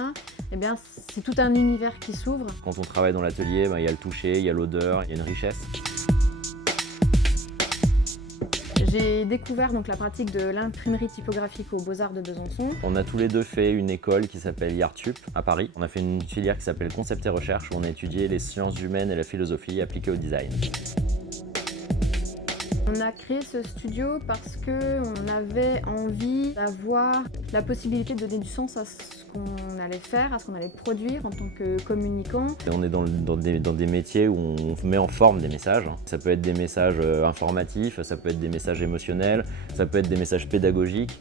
main, eh bien, c'est tout un univers qui s'ouvre. Quand on travaille dans l'atelier, il y a le toucher, il y a l'odeur, il y a une richesse. J'ai découvert donc la pratique de l'imprimerie typographique aux Beaux-Arts de Besançon. On a tous les deux fait une école qui s'appelle IARTUP à Paris. On a fait une filière qui s'appelle Concept et Recherche où on a étudié les sciences humaines et la philosophie appliquées au design. On a créé ce studio parce qu'on avait envie d'avoir la possibilité de donner du sens à ce qu'on allait faire, à ce qu'on allait produire en tant que communicant. Et on est dans des métiers où on met en forme des messages. Ça peut être des messages informatifs, ça peut être des messages émotionnels, ça peut être des messages pédagogiques.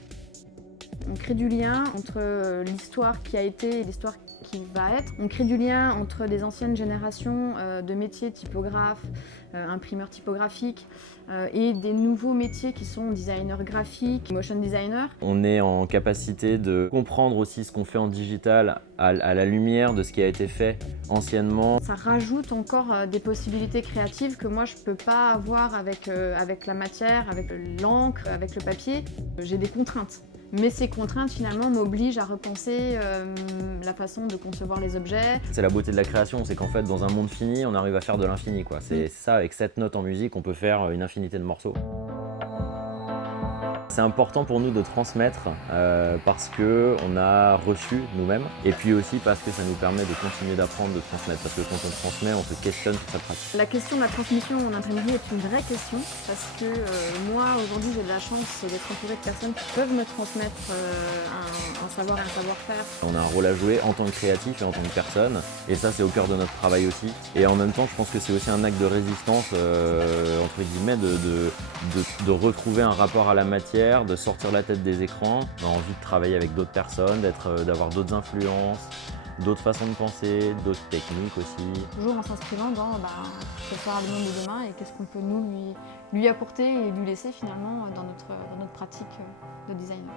On crée du lien entre l'histoire qui a été et l'histoire qui va être. On crée du lien entre des anciennes générations de métiers, typographes, imprimeurs typographiques, et des nouveaux métiers qui sont designers graphiques, motion designers. On est en capacité de comprendre aussi ce qu'on fait en digital à la lumière de ce qui a été fait anciennement. Ça rajoute encore des possibilités créatives que moi je ne peux pas avoir avec la matière, avec l'encre, avec le papier. J'ai des contraintes. Mais ces contraintes finalement m'obligent à repenser la façon de concevoir les objets. C'est la beauté de la création, c'est qu'en fait dans un monde fini, on arrive à faire de l'infini. C'est ça, avec 7 notes en musique, on peut faire une infinité de morceaux. C'est important pour nous de transmettre parce qu'on a reçu nous-mêmes et puis aussi parce que ça nous permet de continuer d'apprendre, de transmettre. Parce que quand on transmet, on se questionne sur sa pratique. La question de la transmission en imprimerie est une vraie question parce que moi aujourd'hui j'ai de la chance d'être entourée de personnes qui peuvent me transmettre un savoir et un savoir-faire. On a un rôle à jouer en tant que créatif et en tant que personne et ça c'est au cœur de notre travail aussi. Et en même temps je pense que c'est aussi un acte de résistance entre guillemets de retrouver un rapport à la matière, de sortir la tête des écrans. On a envie de travailler avec d'autres personnes, d'avoir d'autres influences, d'autres façons de penser, d'autres techniques aussi. Toujours en s'inscrivant dans ce sera le monde de demain et qu'est-ce qu'on peut nous lui apporter et lui laisser finalement dans notre pratique de designer.